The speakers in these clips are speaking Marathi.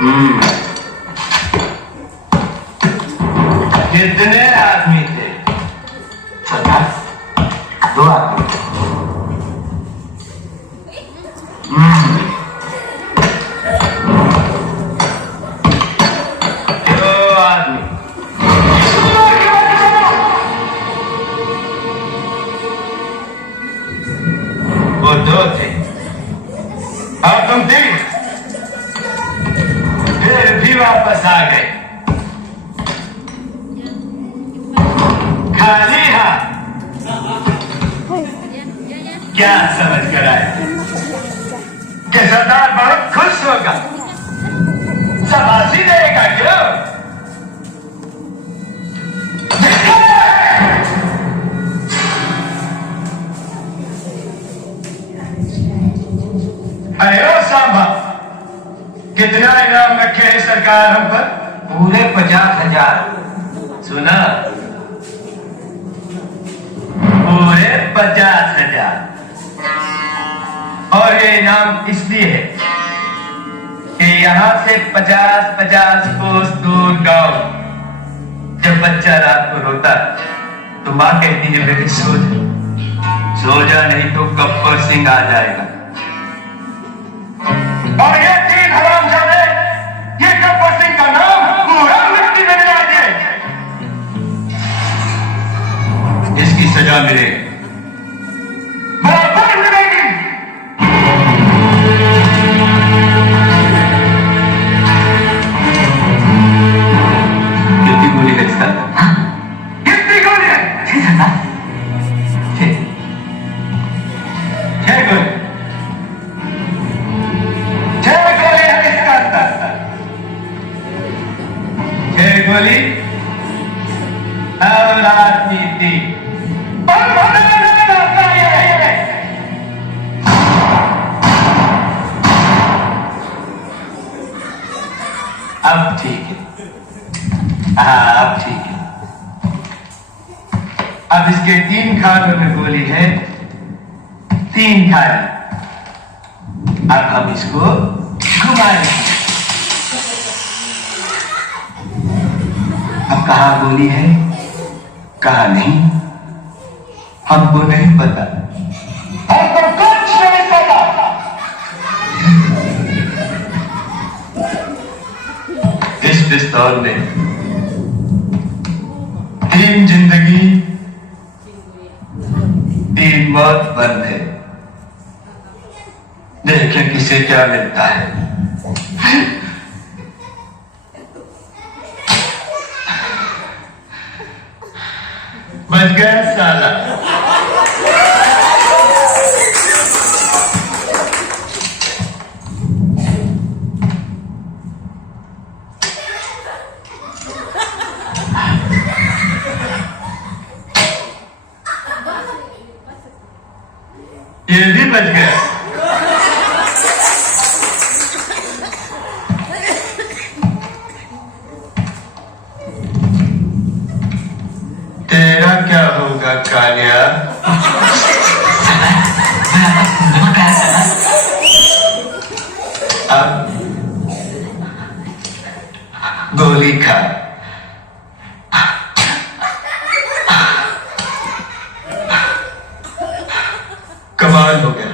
हम्म, कितने आदमी थे? सरदार 2 आदमी थे। दो आदमी। वो 2 थे और तुम 3, फिर भी वापस आ गए खाली हाथ। क्या समझ कर आए कि सरदार बहुत खुश होगा, शाबाशी देगा क्यों? अरे ओ सांबा, कितना इनाम रखे हैं सरकार हम पर? पूरे 50,000। सुना? पूरे 50,000। और ये इनाम इसलिए है कि यहाँ से 50-50 कोस दूर गांव जब बच्चा रात को रोता तो माँ कहती है बेटे सो जा नहीं तो गब्बर सिंह आ जाएगा। और ये 3 हरामजादे, ये गब्बर सिंह का नाम पूरा मिट्टी में मिला दिए। इसकी सजा मिलेगी, बराबर मिलेगी। कितनी गोली है इसका? कितनी गोली है? 6 सरदार। 6 गोली। 6 गोली है इसका अंदाजा। 6 गोली और आदमी 3। और अब ठीक है। हाँ अब ठीक है। अब इसके 3 खानों में गोली है, 3 खाने। अब हम इसको घुमाएंगे। अब कहाँ गोली है कहाँ नहीं हमको नहीं पता। हमको कुछ नहीं पता। इस पिस्तौल में 3 जिंदगी 3 मौत बंद है। देखें किसे क्या मिलता है। बच गया साला। ये भी बच गया। तेरा क्या होगा कालिया? अब गोली खा। कमाल हो गया।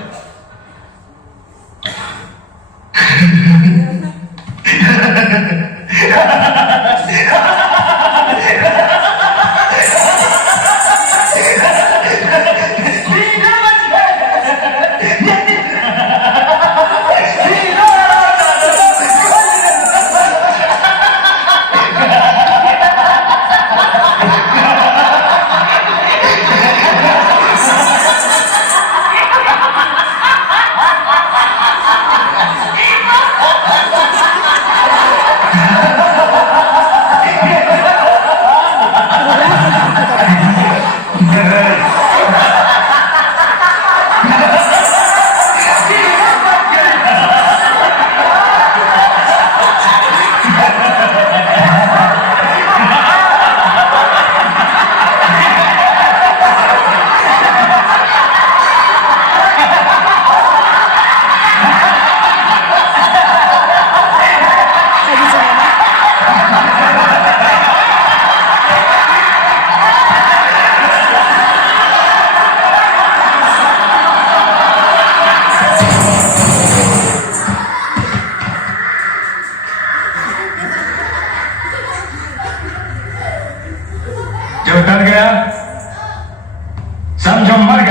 समझो मर